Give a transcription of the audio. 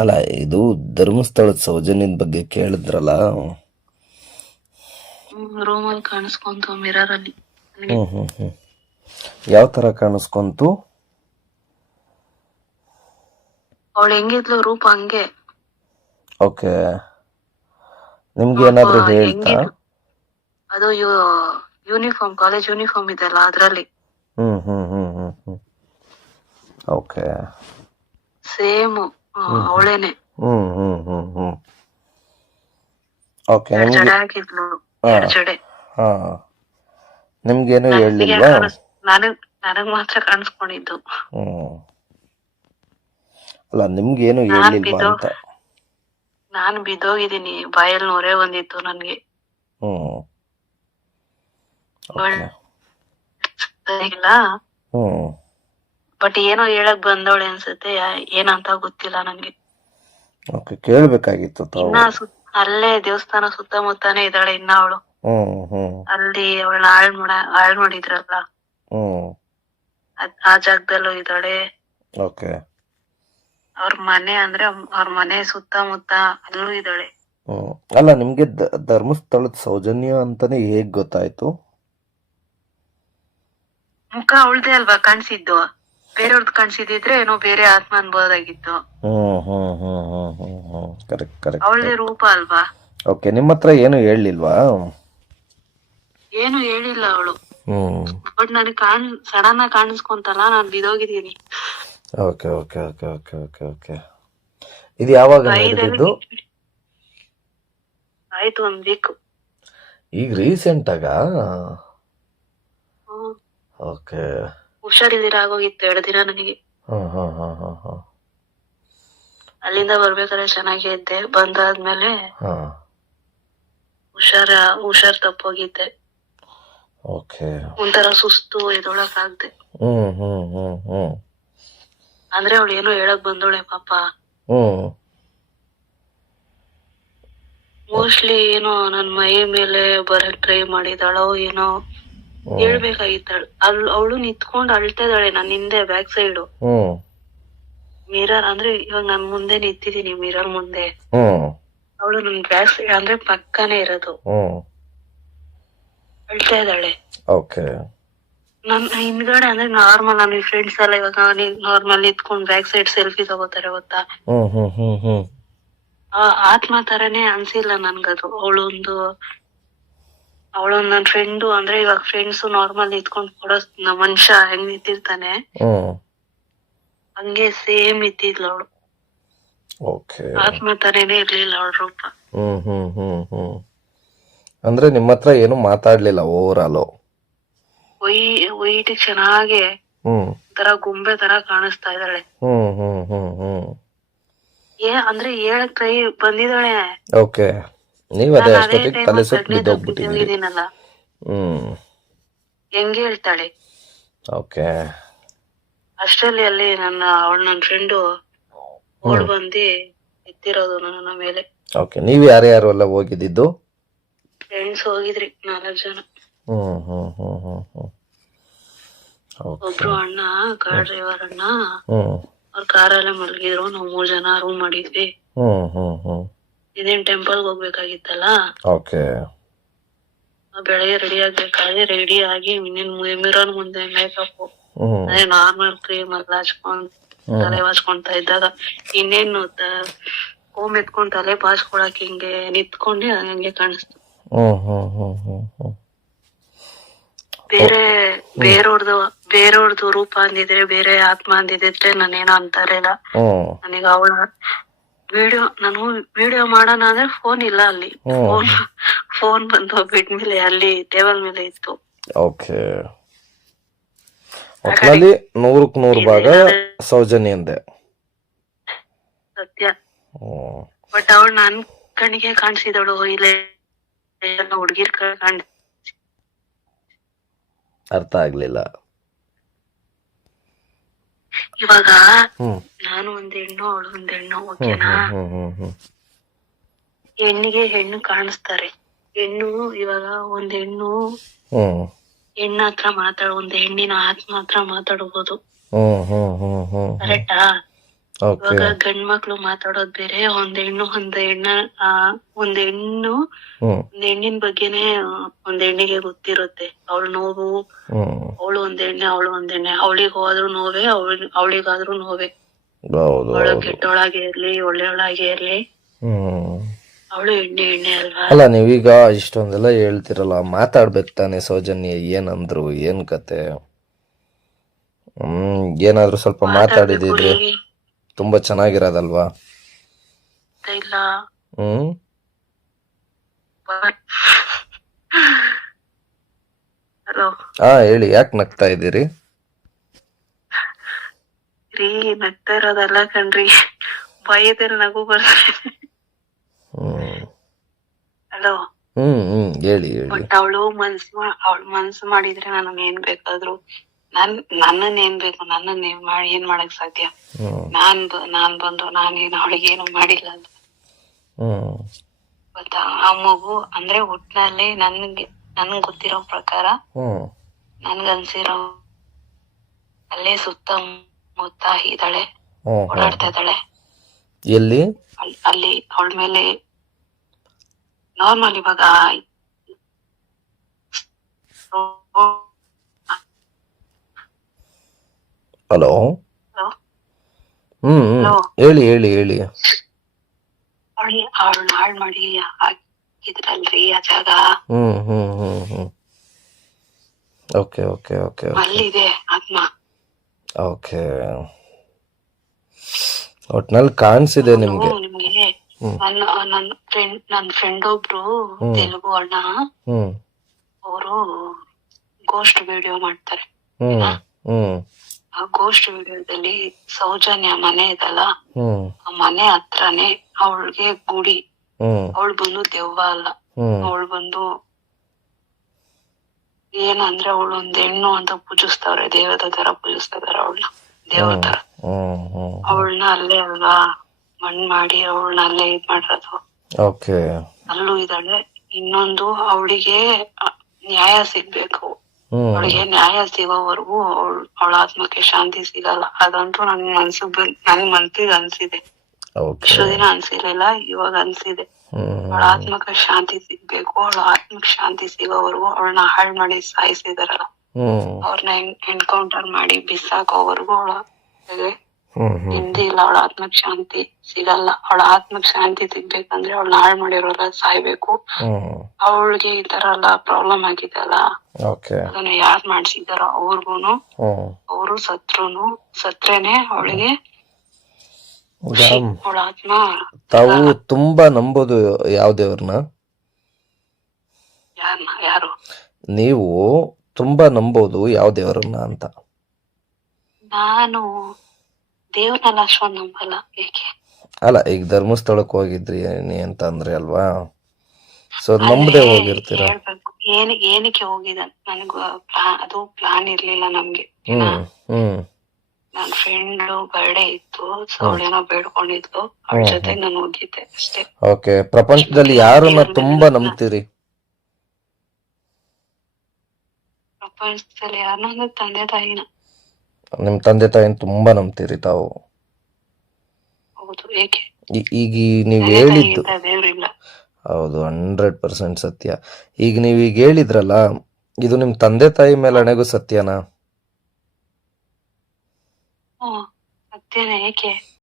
ಅಲ್ಲ, ಇದು ಧರ್ಮಸ್ಥಳದ ಸೌಜನ್ಯದ ಬಗ್ಗೆ ಕೇಳಿದ್ರಲ್ಲ. ರೂಮಲ್ಲಿ ಕಾಣಿಸ್ಕೊಂತು ಮಿರರ್ ಅಲ್ಲಿ. ಯಾವ ತರ ಕಾಣಿಸ್ಕೊಂತು? ಅವಳು ಹೆಂಗಿದ್ಲು ರೂಪ ಹಂಗೆ. ಓಕೆ, ನಿಮ್ಗೆ ಏನಾದ್ರು ಹೇಳ್ತಾ? ಹೆಂಗಿದ್ಲು ಅದು ಯೂನಿಫಾರ್ಮ್, ಕಾಲೇಜ್ ಯೂನಿಫಾರ್ಮ್ ಇದೆಲ್ಲ ಅದ್ರಲ್ಲಿ. Okay, same ಅವಳೇನೆ. ಓಕೆ, ಜಡೆ ಹಾಕಿದ್ಲು, ಜಡೆ. ನಿಮ್ಗೇನು ಹೇಳಿಲ್ವಾ? ನನಗ್ ಮಾತ್ರ ಕಾಣಿಸ್ಕೊಂಡಿದ್ದು. ಅಲ್ಲ, ನಿಮ್ಗೇನು ಹೇಳಿಲ್ವಾ ಅಂತ. ನಾನು ಬಿದ್ದೋಗಿದ್ದೀನಿ, ಬಾಯಲ್ಲಿ ನೊರೆ ಬಂದಿತ್ತು ನನ್ಗೆ. ಇಲ್ಲ, ಬಟ್ ಏನೋ ಹೇಳಕ್ ಬಂದವಳೆ ಅನ್ಸುತ್ತೆ, ಏನಂತ ಗೊತ್ತಿಲ್ಲ ನನ್ಗೆ. ಕೇಳ್ಬೇಕಾಗಿತ್ತು. ಇನ್ನ ಅಲ್ಲೇ ದೇವಸ್ಥಾನ ಸುತ್ತಮುತ್ತಾನೆ ಇದ್ದಾಳೆ ಇನ್ನ ಅವಳು. ಅಲ್ಲಿ ಅವಳನ್ನ ಹಾಳ್ ಮಾಡಿದ್ರಲ್ಲ, ಆ ಜಾಗದಲ್ಲೂ ಇದ್ದಾಳೆ. ಅವ್ರ ಮನೆ ಅಂದ್ರೆ ಅವ್ರ ಮನೆ ಸುತ್ತಮುತ್ತ ಅಲ್ಲೂ ಇದ್ದಾಳೆ. ಅಲ್ಲ, ನಿಮ್ಗೆ ಧರ್ಮಸ್ಥಳದ ಸೌಜನ್ಯ ಅಂತಾನೆ ಹೇಗ್ ಗೊತ್ತಾಯ್ತು? ಮುಖ ಅವಳ್ದೇ ಅಲ್ವಾ ಕಾಣಿಸಿದ್ದು, ಬೇರೆಯವ್ರದ್ದು ಕಾಣಿಸಿದ್ರೆ ಏನೋ ಬೇರೆ ಆತ್ಮ ಅನ್ಬೋದಾಗಿತ್ತು. ಅವಳದೇ ರೂಪ ಅಲ್ವಾ. ಓಕೆ, ನಿಮ್ಮ ಹತ್ರ ಏನು ಹೇಳಿಲ್ವಾ? ಏನು ಹೇಳಿಲ್ಲ ಅವಳು. ಬಟ್ ನನಗೆ ಸಡನ್ ಆಗಿ ಕಾಣಿಸ್ಕೊಂತಲ್ಲ, ನಾನ್ ಬಿದೋಗಿದ್ದೀನಿ. Okay okay okay okay okay okay ಇದು ಯಾವಾಗ ನಡೆದಿದ್ದು? ಆಯ್ತು, 1 ವೀಕ್. ಈಗ ರೀಸೆಂಟ್ ಆಗ? ಓಕೆ. ಹುಷಾರಿಲ್ದಿರ ಆಗೋಗಿತ್ತು 2 ದಿನ ನನಗೆ. ಅಲ್ಲಿಂದ ಬರ್ಬೇಕಾದ್ರೆ ಚೆನ್ನಾಗೇ ಇದ್ದೆ, ಬಂದಾದ್ಮೇಲೆ ಹುಷಾರ್ ತಪ್ಪೋಗಿದ್ದೆ. ಓಕೆ. ಒಂಥರ ಸುಸ್ತು, ಎದೊಳಕ್ ಆಗ್ದೆ. ಅಂದ್ರೆ ಅವಳು ಏನೋ ಹೇಳಕ್ ಬಂದೋಳೆ ಪಾಪ. ಮೋಸ್ಟ್ಲಿ ಏನೋ ನನ್ ಮೈ ಮೇಲೆ ಬರಕ್ ಟ್ರೈ ಮಾಡಿದಾಳೋ ಏನೋ, ಹೇಳ್ಬೇಕಾಗಿತ್ತಾಳು. ಅವಳು ನಿಂತ್ಕೊಂಡ್ ಅಳ್ತಾ ಇದ್ದಾಳೆ ನನ್ನ ಹಿಂದೆ, ಬ್ಯಾಕ್ ಸೈಡ್ ಮಿರರ್. ಅಂದ್ರೆ ಇವಾಗ ನನ್ ಮುಂದೆ ನಿಂತಿದ್ದೀನಿ ಮಿರರ್ ಮುಂದೆ, ಅವಳು ನನ್ ಬ್ಯಾಕ್ ಸೈಡ್ ಅಂದ್ರೆ ಪಕ್ಕನೇ ಇರೋದು, ಅಳ್ತಾ ಇದ್ದಾಳೆ. ನನ್ ಹಿಂದ್ಗಡೆ ಅಂದ್ರೆ ನಾರ್ಮಲ್ ನನ್ ಫ್ರೆಂಡ್ಸ್ ಎಲ್ಲ ಇವಾಗ ನಾರ್ಮಲ್ ನಿಂತ್ಕೊಂಡ್ ಬ್ಯಾಕ್ ಸೈಡ್ ಸೆಲ್ಫಿ ತಗೋತಾರೆ ಗೊತ್ತಾ, ಆತ್ಮ ತರನೇ ಅನ್ಸಿಲ್ಲ ನನ್ಗದು. ಅವಳು ನನ್ ಫ್ರೆಂಡು. ಅಂದ್ರೆ ಇವಾಗ ಫ್ರೆಂಡ್ಸ್ ನಾರ್ಮಲ್ ನಿಂತ್ಕೊಂಡ್ ಕೊಡೋ ಮನುಷ್ಯ ಹೆಂಗ್ ನಿಂತಿರ್ತಾನೆ ಹಂಗೆ ಸೇಮ್ ಇದ್ದಿದ್ಲು ಅವಳು. ಆತ್ಮ ತರನೇ ಇರ್ಲಿಲ್ಲ ಅವಳ ರೂಪ. ಅಂದ್ರೆ ನಿಮ್ಮ ಹತ್ರ ಏನು ಮಾತಾಡ್ಲಿಲ್ಲ ಓವರ್ ಆಲ್? ವೈಟ್ ಚೆನ್ನಾಗಿ ತರ ಗೊಂಬೆ ತರ ಕಾಣಿಸ್ತಾ ಇದ್ದಾಳೆ. ಅಂದ್ರೆ ಹೇಳಕ್ ಟ್ರೈ ಬಂದಿದ್ದಾಳೆ. ಓಕೆ, ನೀವ್ ಅದೇ ಅಷ್ಟೊತ್ತಿಗೆ ತಲೆ ಸುತ್ತ ಬಿದ್ದೋಗ್ಬಿಟ್ಟಿದ್ದೀನಲ್ಲ, ಹೆಂಗ್ ಹೇಳ್ತಾಳೆ. ಓಕೆ, ಅಷ್ಟರಲ್ಲಿ ಅಲ್ಲಿ ನನ್ ಫ್ರೆಂಡು ಓಡ್ ಬಂದಿ ಎತ್ತಿರೋದು ನನ್ನ ಮೇಲೆ. ಓಕೆ, ನೀವ್ ಯಾರ್ಯಾರು ಎಲ್ಲ ಹೋಗಿದ್ದು? ಫ್ರೆಂಡ್ಸ್ ಹೋಗಿದ್ರಿ 4 ಜನ. ಒಬ್ರು ಅಣ್ಣ, ಕಾರ್ ಡ್ರೈವರ್ ಅಣ್ಣ, ಅವ್ರ ಕಾರಲ್ಲೇ ಮಲಗಿದ್ರು. ನಾವ್ 3 ಜನ ರೂಮ್ ಮಾಡಿದ್ವಿ. ಇದೇನ್ ಟೆಂಪಲ್ ಹೋಗ್ಬೇಕಾಗಿತ್ತಲ್ಲ, ಬೆಳಗ್ಗೆ ರೆಡಿ ಆಗ್ಬೇಕಾದ್ರೆ ರೆಡಿ ಆಗಿ ಮಿರರ್ ಮುಂದೆ ಮೇಕಪ್ ಅದೇ ನಾರ್ಮಲ್ ಕ್ರೀಮ್ ಎಲ್ಲ ಹಚ್ಕೊಂಡ್ ತಲೆ ಬಾಚ್ಕೊಂತ ಇದ್ದಾಗ ಇನ್ನೇನು ಹೋಮ್ ಎತ್ಕೊಂಡ್ ತಲೆ ಬಾಚ್ಕೊಳಕ್ ಹಿಂಗೆ ನಿಂತ್ಕೊಂಡೆ ಹಂಗೆ ಕಾಣಿಸ್ತು. ಬೇರೆಯವ್ರದ್ದು ರೂಪ ಅಂದಿದ್ರೆ, ಬೇರೆ ಆತ್ಮ ಅಂದಿದ್ರೆ ನಾನೇನೋ ಅಂತಾರಿಲ್ಲ. ನನಗೆ ಅವಳ ವಿಡಿಯೋ ಮಾಡೋಣ ಅಂದ್ರೆ ಫೋನ್ ಇಲ್ಲ ಅಲ್ಲಿ. ಫೋನ್ ಬಂದು ಬೆಡ್ ಮೇಲೆ ಅಲ್ಲಿ ಟೇಬಲ್ ಮೇಲೆ ಇತ್ತು. ಓಕೆ, ಒಟ್ನಲ್ಲಿ 100ಕ್ಕೆ 100 ಭಾಗ ಸೌಜನ್ಯ ಅಂದೆ. ಸತ್ಯ. ಬಟ್ ಅವಳು ನನ್ ಕಣ್ಣಿಗೆ ಕಾಣಿಸಿದವಳು, ಇಲ್ಲೇ ಹುಡ್ಗಿರ್ ಅರ್ಥ ಆಗ್ಲಿಲ್ಲ. ಇವಾಗ ನಾನು ಒಂದ್ ಹೆಣ್ಣು, ಅವಳು ಒಂದ್ ಹೆಣ್ಣು, ಓಕೆನಾ? ಹೆಣ್ಣಿಗೆ ಹೆಣ್ಣು ಕಾಣಿಸ್ತಾರೆ. ಹೆಣ್ಣು ಇವಾಗ ಒಂದ್ ಹೆಣ್ಣು ಹೆಣ್ಣ ಹತ್ರ ಒಂದ್ ಹೆಣ್ಣಿನ ಆತ್ಮ ಹತ್ರ ಮಾತಾಡಬಹುದು, ಕರೆಕ್ಟಾ? ಓಕೆ. ಇವಾಗ ಗಂಡ್ ಮಕ್ಳು ಮಾತಾಡೋದ್ ಬೇರೆ, ಒಂದ್ ಹೆಣ್ಣು ಒಂದ್ ಹೆಣ್ಣಿನ ಬಗ್ಗೆನೆ ಒಂದ್ ಹೆಣ್ಣಿಗೆ ಗೊತ್ತಿರುತ್ತೆ ಅವಳ ನೋವು. ಅವಳು ಒಂದ್ ಹೆಣ್ಣೆ, ಅವಳಿಗೆ ಹೋದ್ರೂ ನೋವೇ, ಅವಳಿಗಾದ್ರೂ ನೋವೇ. ಅವಳು ಕೆಟ್ಟವಳಾಗೆ ಇರ್ಲಿ ಒಳ್ಳೆಯವಳಾಗೆ ಇರ್ಲಿ, ಅವಳು ಎಣ್ಣೆ ಅಲ್ವಾ. ಅಲ್ಲ, ನೀವೀಗ ಇಷ್ಟೊಂದೆಲ್ಲ ಹೇಳ್ತಿರಲ್ಲ, ಮಾತಾಡ್ಬೇಕು ತಾನೆ ಸೌಜನ್ಯ, ಏನಂದ್ರು, ಏನ್ ಕತೆ? ಏನಾದ್ರು ಸ್ವಲ್ಪ ಮಾತಾಡಿದಿದ್ರೆ ತುಂಬಾ ಚೆನ್ನಾಗಿರೋದಲ್ವಾ? ಇಲ್ಲ. ಹಲೋ. ಹೇಳಿ, ಯಾಕೆ ನಗ್ತಾ ಇದ್ದೀರಿ? ರೀ, ನಗ್ತಾ ಇರೋದಲ್ಲ ಕಣ್ರಿ, ಭಯದಲ್ಲಿ ನಗು ಬರ್ತಿದೆ. ಹಲೋ. ಹೇಳಿ. ಬಟ್ ಅವಳು ಮನ್ಸು ಮಾಡಿದ್ರೆ ನನಗ್ ಏನ್ ಬೇಕಾದ್ರು, ನನ್ನನ್ ಏನ್ ಬೇಕು ನನ್ನನ್ ಏನ್ ಮಾಡಕ್ ಸಾಧ್ಯ? ನಾನ್ ಬಂದು ನಾನೇನು ಅವಳಿಗೇನು ಮಾಡಿಲ್ಲ ಅಂತ ಗೊತ್ತಾ? ಆ ಮಗು ಅಂದ್ರೆ ಒಟ್ನಲ್ಲಿ ನನ್ಗ್ ಗೊತ್ತಿರೋ ಪ್ರಕಾರ, ನನ್ಗನ್ಸಿರೋ ಅಲ್ಲೇ ಸುತ್ತಮುತ್ತ ಇದ್ದಾಳೆ, ಓಡಾಡ್ತಾ ಇದ್ದಾಳೆ. ಎಲ್ಲಿ? ಅಲ್ಲಿ ಅವಳ ಮೇಲೆ ನಾರ್ಮಲ್ ಇವಾಗ ಹಲೋ. ಹೇಳಿ. ಅವಳನ್ನ ಹಾಳ್ ಮಾಡಿ ಹಾಕಿದ್ರಲ್ರಿ ಆ ಜಾಗ. ಓಕೆ. ಅಲ್ಲಿದೆ ಆತ್ಮ. ಓಕೆ. ಒಟ್ನಲ್ಲಿ ಕಾಣಿಸಿದೆ ನಿಮ್ಗೆ. ನನ್ ಫ್ರೆಂಡ್ ಒಬ್ರು ತೆಲುಗು ಅಣ್ಣ, ಅವರು ಗೋಸ್ಟ್ ವಿಡಿಯೋ ಮಾಡ್ತಾರೆ. ಆ ಗೋಸ್ಟ್ ವಿಡಿಯೋದಲ್ಲಿ ಸೌಜನ್ಯ ಮನೆ ಇದಲ್ಲ, ಆ ಮನೆ ಹತ್ರನೇ ಅವಳಿಗೆ ಗುಡಿ. ಅವಳು ಬಂದು ದೆವ್ವ ಅಲ್ಲ, ಅವಳು ಬಂದು ಏನಂದ್ರೆ ಅವಳು ಒಂದ್ ಹೆಣ್ಣು ಅಂತ ಪೂಜಿಸ್ತಾವ್ರೆ, ದೇವದ ತರ ಪೂಜಿಸ್ತಾ ಇದಾರೆ ಅವಳನ್ನ, ದೇವ ತರ. ಅವಳನ್ನ ಅಲ್ಲೇ ಅಲ್ವಾ ಮಣ್ಣ್ ಮಾಡಿ ಅವಳನ್ನ ಅಲ್ಲೇ ಇದ್ ಮಾಡಿರೋದು. ಅಲ್ಲೂ ಇದ್ದಾಳೆ. ಇನ್ನೊಂದು, ಅವಳಿಗೆ ನ್ಯಾಯ ಸಿಗ್ಬೇಕು. ಅವಳಿಗೆ ನ್ಯಾಯ ಸಿಗೋವರೆಗೂ ಅವಳ ಆತ್ಮಕ್ಕೆ ಶಾಂತಿ ಸಿಗಲ್ಲ. ಅದಂತೂ ನನ್ ಮನ್ಸಿಗೆ ಅನ್ಸಿದೆ. ಇಷ್ಟು ದಿನ ಅನ್ಸಿರ್ಲಿಲ್ಲ, ಇವಾಗ ಅನ್ಸಿದೆ. ಅವಳ ಆತ್ಮಕ್ಕೆ ಶಾಂತಿ ಸಿಗ್ಬೇಕು. ಅವಳ ಆತ್ಮಕ್ಕೆ ಶಾಂತಿ ಸಿಗೋವರೆಗೂ ಅವಳನ್ನ ಹಾಳ್ ಮಾಡಿ ಸಾಯಿಸಿದಾರಲ್ಲ, ಅವ್ರನ್ನ ಎನ್ಕೌಂಟರ್ ಮಾಡಿ ಬಿಸಾಕೋವರೆಗೂ ಅವಳ ಹಿಂದಿ ಇಲ್ಲ. ಅವಳ ಆತ್ಮಕ್ ಶಾಂತಿ ಸಿಗಲ್ಲ. ಅವಳ ಆತ್ಮಕ್ ಶಾಂತಿ ಸಿಗ್ಬೇಕಂದ್ರೆ ಅವಳನ್ನ ಹಾಳು ಮಾಡಿರೋಲ್ಲ ಸಾಯ್ಬೇಕು. ಅವಳಿಗೆ ಈ ತರ ಎಲ್ಲ ಪ್ರಾಬ್ಲಮ್ ಆಗಿದೆ ಅಲ್ಲ, ಅದನ್ನ ಯಾರ್ ಮಾಡ್ಸಿದಾರೋ ಅವ್ರಿಗೂನು, ಅವರು ಸತ್ರೇನೆ ಅವಳಿಗೆ ಅವಳ ಆತ್ಮ. ತಾವು ತುಂಬಾ ನಂಬೋದು ಯಾವ ದೇವ್ರನ್ನ? ಯಾರು? ನೀವು ತುಂಬಾ ನಂಬೋದು ಯಾವ ದೇವರನ್ನ ಅಂತ? ನಾನು ದೇವ್ರನ್ನೆಲ್ಲ ಅಷ್ಟೊಂದು ನಂಬಲ್ಲ. ಏಕೆ? ಅಲ್ಲ, ಈಗ ಧರ್ಮಸ್ಥಳಕ್ಕೆ ಹೋಗಿದ್ರಿ ಅಂತ ಅಂದ್ರೆ ಅಲ್ವಾ, ಸೊ ನಂಬದೆ ಹೋಗಿರ್ತೀರ. ಏನಕ್ಕೆ ಹೋಗಿದ ನನಗ ಅದು ಪ್ಲಾನ್ ಇರ್ಲಿಲ್ಲ ನಮ್ಗೆ. ನನ್ ಫ್ರೆಂಡ್ ಬರ್ಡೇ ಇತ್ತು, ಸೊ ಅವಳೇನೋ ಬೇಡ್ಕೊಂಡಿದ್ಲು, ಅವಳ ಜೊತೆ ನಾನು ಹೋಗಿದ್ದೆ ಅಷ್ಟೇ. ಓಕೆ. ಪ್ರಪಂಚದಲ್ಲಿ ಯಾರನ್ನ ತುಂಬಾ ನಂಬ್ತೀರಿ? ಪ್ರಪಂಚದಲ್ಲಿ ಯಾರನ್ನ? ತಂದೆ ತಾಯಿನ. ನಿಮ್ ತಂದೆ ತಾಯಿನ ತುಂಬಾ ನಂಬ್ತೀರಿ ತಾವು? ಹೌದು. ಏಕೆ? ಈಗ ನೀವ್ ಹೇಳಿದ್ದು ಹೌದು, 100% ಸತ್ಯ. ಈಗ ನೀವೀಗ ಹೇಳಿದ್ರಲ್ಲ, ಇದು ನಿಮ್ ತಂದೆ ತಾಯಿ ಮೇಲೆ ಅಣೆಗೂ ಸತ್ಯನಾ? ಸತ್ಯನೇ. ಏಕೆ?